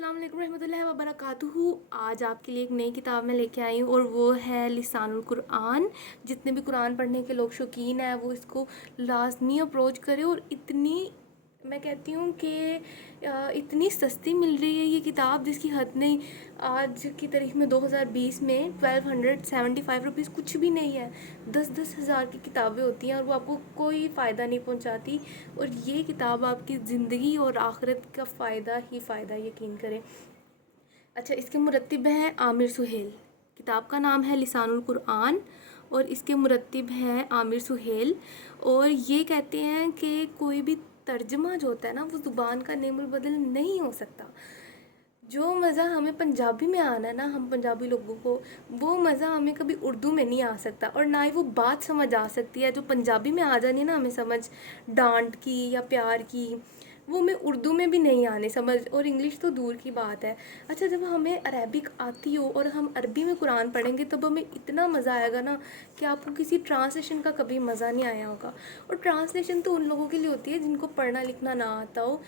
अस्सलाम वालेकुम रहमतुल्लाहि व बरकातुहू। आज आपके लिए एक नई किताब मैं लेके आई हूँ और वो है लिसानुल कुरआन। जितने भी कुरान पढ़ने के लोग शौकीन हैं वो इसको लाजमी अप्रोच करें। और इतनी मैं कहती हूँ कि इतनी सस्ती मिल रही है ये किताब जिसकी हद नहीं। आज की तारीख में 2020 में 1275 रुपीज़ कुछ भी नहीं है। 10-10 हज़ार की किताबें होती हैं और वो आपको कोई फ़ायदा नहीं पहुंचाती। और ये किताब आपकी ज़िंदगी और आखिरत का फ़ायदा ही फ़ायदा, यकीन करें। अच्छा, इसके मुरत्तिब हैं आमिर सुहेल। किताब का नाम है लिसानुल कुरआन और इसके मुरत्तिब हैं आमिर सुहेल। और ये कहते हैं कि कोई भी तर्जमा जो होता है ना वो ज़ुबान का नेमुल बदल नहीं हो सकता। जो मज़ा हमें पंजाबी में आना है ना, हम पंजाबी लोगों को, वो मज़ा हमें कभी उर्दू में नहीं आ सकता। और ना ही वो बात समझ आ सकती है जो पंजाबी में आ जानी ना हमें समझ, डांट की या प्यार की, वो हमें उर्दू में भी नहीं आने समझ, और इंग्लिश तो दूर की बात है। अच्छा, जब हमें अरेबिक आती हो और हम अरबी में कुरान पढ़ेंगे तब हमें इतना मज़ा आएगा ना कि आपको किसी ट्रांसलेशन का कभी मज़ा नहीं आया होगा। और ट्रांसलेशन तो उन लोगों के लिए होती है जिनको पढ़ना लिखना ना आता हो।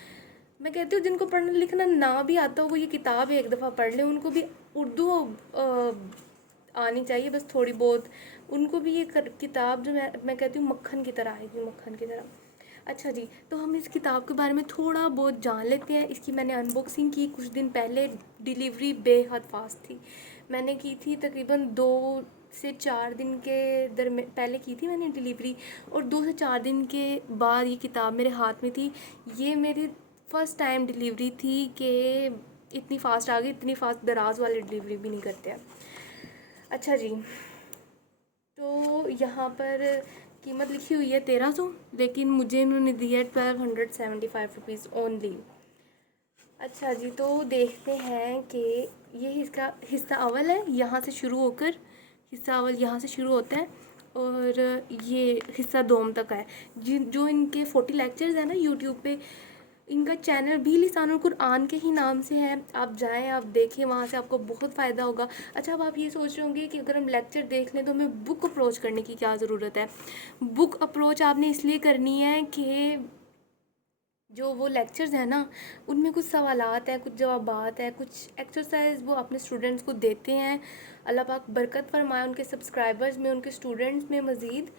मैं कहती हूँ जिनको पढ़ना लिखना ना भी आता हो वो ये किताब एक दफ़ा पढ़ लें, उनको भी उर्दू आनी चाहिए बस थोड़ी बहुत। उनको भी ये किताब जो मैं कहती हूँ मक्खन की तरह आएगी, मक्खन की तरह। अच्छा जी, तो हम इस किताब के बारे में थोड़ा बहुत जान लेते हैं। इसकी मैंने अनबॉक्सिंग की कुछ दिन पहले। डिलीवरी बेहद फास्ट थी। मैंने की थी तकरीबन 2 से 4 दिन के दरमियान पहले की थी मैंने डिलीवरी, और 2 से 4 दिन के बाद ये किताब मेरे हाथ में थी। ये मेरी फ़र्स्ट टाइम डिलीवरी थी कि इतनी फ़ास्ट आ गई। इतनी फ़ास्ट दराज वाली डिलीवरी भी नहीं करते हैं। अच्छा जी, तो यहाँ पर कीमत लिखी हुई है 1300, लेकिन मुझे इन्होंने दी है 1275 रुपीज़ ओनली। अच्छा जी, तो देखते हैं कि ये इसका हिस्सा अव्वल है। यहाँ से शुरू होकर हिस्सा अव्वल यहाँ से शुरू होता है और ये हिस्सा दोम तक है। जो इनके 40 लेक्चर्स हैं ना यूट्यूब पे, इनका चैनल भी लिसानुल कुरआन के ही नाम से है। आप जाएं, आप देखें, वहाँ से आपको बहुत फ़ायदा होगा। अच्छा, अब आप ये सोच रहे होंगे कि अगर हम लेक्चर देख लें तो हमें बुक अप्रोच करने की क्या ज़रूरत है। बुक अप्रोच आपने इसलिए करनी है कि जो वो लेक्चर्स हैं ना उनमें कुछ सवालात है, कुछ जवाबात है, कुछ एक्सरसाइज वो अपने स्टूडेंट्स को देते हैं। अल्लाह पाक बरकत फरमाए उनके सब्सक्राइबर्स में, उनके स्टूडेंट्स में मज़ीद।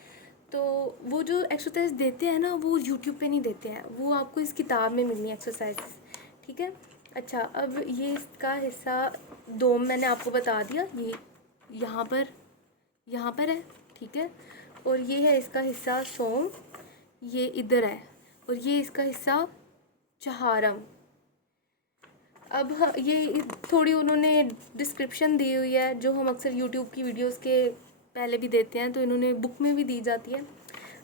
तो वो जो एक्सरसाइज देते हैं ना वो यूट्यूब पे नहीं देते हैं, वो आपको इस किताब में मिलनी है एक्सरसाइज। ठीक है। अच्छा, अब ये इसका हिस्सा दो मैंने आपको बता दिया, ये यहाँ पर है। ठीक है। और ये है इसका हिस्सा सोम, ये इधर है। और ये इसका हिस्सा चहारम। अब ये थोड़ी उन्होंने डिस्क्रिप्शन दी हुई है जो हम अक्सर यूट्यूब की वीडियोस के पहले भी देते हैं, तो इन्होंने बुक में भी दी जाती है।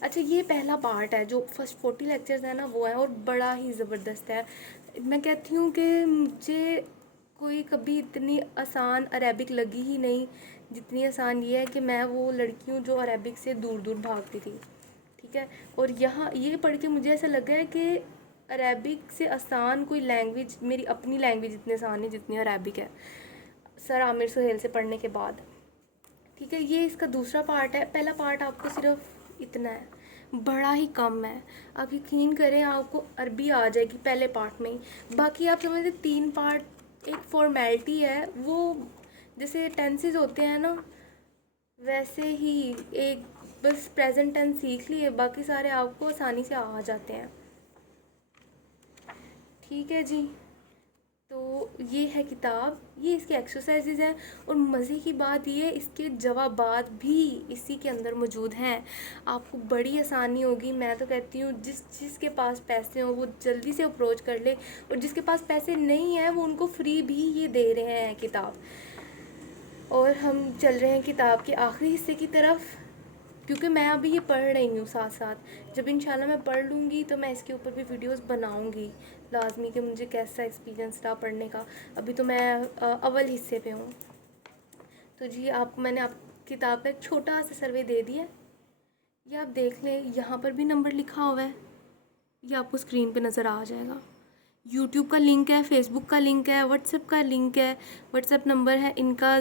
अच्छा, ये पहला पार्ट है, जो फर्स्ट 40 लेक्चर्स है ना वो है, और बड़ा ही ज़बरदस्त है। मैं कहती हूँ कि मुझे कोई कभी इतनी आसान अरेबिक लगी ही नहीं जितनी आसान ये है कि मैं वो लड़की हूँ जो अरेबिक से दूर दूर भागती थी। ठीक है। और यहाँ ये पढ़ के मुझे ऐसा लगा है कि अरेबिक से आसान कोई लैंग्वेज, मेरी अपनी लैंग्वेज इतनी आसान है जितनी अरेबिक है, सर आमिर सुहेल से पढ़ने के बाद। ठीक है। ये इसका दूसरा पार्ट है। पहला पार्ट आपको सिर्फ इतना है, बड़ा ही कम है। आप यकीन करें आपको अरबी आ जाएगी पहले पार्ट में ही। बाकी आप समझते 3 पार्ट एक फॉर्मेलिटी है, वो जैसे टेंसेस होते हैं ना वैसे ही एक, बस प्रेजेंट टेंस सीख लिए, बाकी सारे आपको आसानी से आ जाते हैं। ठीक है जी, तो ये है किताब, ये इसके एक्सरसाइजेज हैं। और मज़े की बात ये है इसके जवाबात भी इसी के अंदर मौजूद हैं। आपको बड़ी आसानी होगी। मैं तो कहती हूँ जिसके पास पैसे हों वो जल्दी से अप्रोच कर ले, और जिसके पास पैसे नहीं हैं वो उनको फ्री भी ये दे रहे हैं किताब। और हम चल रहे हैं किताब के आखिरी हिस्से की तरफ, क्योंकि मैं अभी ये पढ़ रही हूँ साथ साथ। जब इंशाल्लाह मैं पढ़ लूँगी तो मैं इसके ऊपर भी वीडियोस बनाऊँगी लाजमी, कि मुझे कैसा एक्सपीरियंस रहा पढ़ने का। अभी तो मैं अव्वल हिस्से पे हूँ। तो जी, मैंने आप किताब का एक छोटा सा सर्वे दे दिया है, ये आप देख लें। यहाँ पर भी नंबर लिखा हुआ है, ये आपको स्क्रीन पे नज़र आ जाएगा। यूट्यूब का लिंक है, फेसबुक का लिंक है, व्हाट्सएप का लिंक है। व्हाट्सएप नंबर है इनका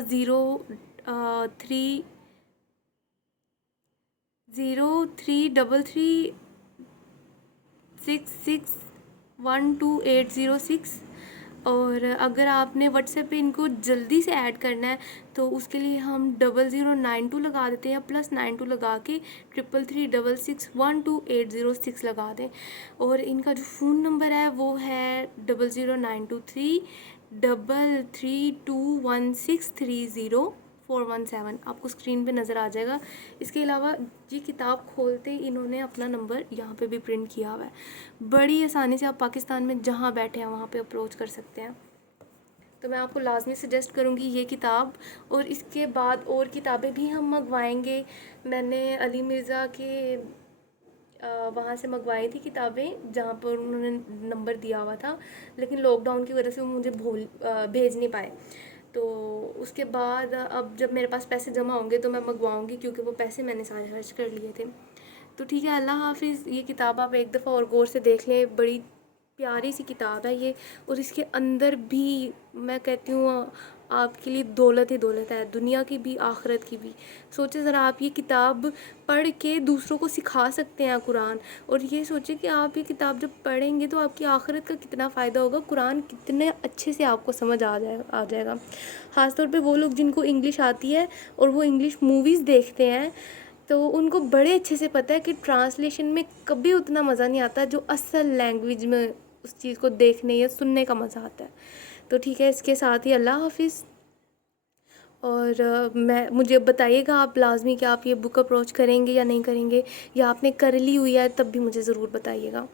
0333661286। اور اگر آپ نے واٹس ایپ پہ ان کو جلدی سے ایڈ کرنا ہے تو اس کے لیے ہم 0092 لگا دیتے ہیں، +92 لگا کے 3336612806 لگا دیں. اور ان کا جو فون نمبر ہے وہ ہے 009233321630417. آپ کو اسکرین پہ نظر آ جائے گا. اس کے علاوہ یہ کتاب کھولتے ہی انہوں نے اپنا نمبر یہاں پہ بھی پرنٹ کیا ہوا ہے. بڑی آسانی سے آپ پاکستان میں جہاں بیٹھے ہیں وہاں پہ اپروچ کر سکتے ہیں. تو میں آپ کو لازمی سجیسٹ کروں گی یہ کتاب. اور اس کے بعد اور کتابیں بھی ہم منگوائیں گے. میں نے علی مرزا کے وہاں سے منگوائی تھی کتابیں جہاں پر انہوں نے نمبر دیا ہوا تھا، لیکن لاک ڈاؤن کی وجہ سے وہ مجھے بھیج نہیں پائے. تو اس کے بعد اب جب میرے پاس پیسے جمع ہوں گے تو میں منگواؤں گی، کیونکہ وہ پیسے میں نے سارے خرچ کر لیے تھے. تو ٹھیک ہے، اللہ حافظ. یہ کتاب آپ ایک دفعہ اور غور سے دیکھ لیں. بڑی پیاری سی کتاب ہے یہ، اور اس کے اندر بھی میں کہتی ہوں آپ کے لیے دولت ہی دولت ہے، دنیا کی بھی آخرت کی بھی. سوچیں ذرا، آپ یہ کتاب پڑھ کے دوسروں کو سکھا سکتے ہیں قرآن. اور یہ سوچیں کہ آپ یہ کتاب جب پڑھیں گے تو آپ کی آخرت کا کتنا فائدہ ہوگا، قرآن کتنے اچھے سے آپ کو سمجھ آ جائے گا. خاص طور پہ وہ لوگ جن کو انگلش آتی ہے اور وہ انگلش موویز دیکھتے ہیں، تو ان کو بڑے اچھے سے پتہ ہے کہ ٹرانسلیشن میں کبھی اتنا مزہ نہیں آتا جو اصل لینگویج میں اس چیز کو دیکھنے یا سننے کا مزہ آتا ہے. تو ٹھیک ہے، اس کے ساتھ ہی اللہ حافظ. اور مجھے بتائیے گا آپ لازمی کہ آپ یہ بک اپروچ کریں گے یا نہیں کریں گے، یا آپ نے کر لی ہوئی ہے تب بھی مجھے ضرور بتائیے گا.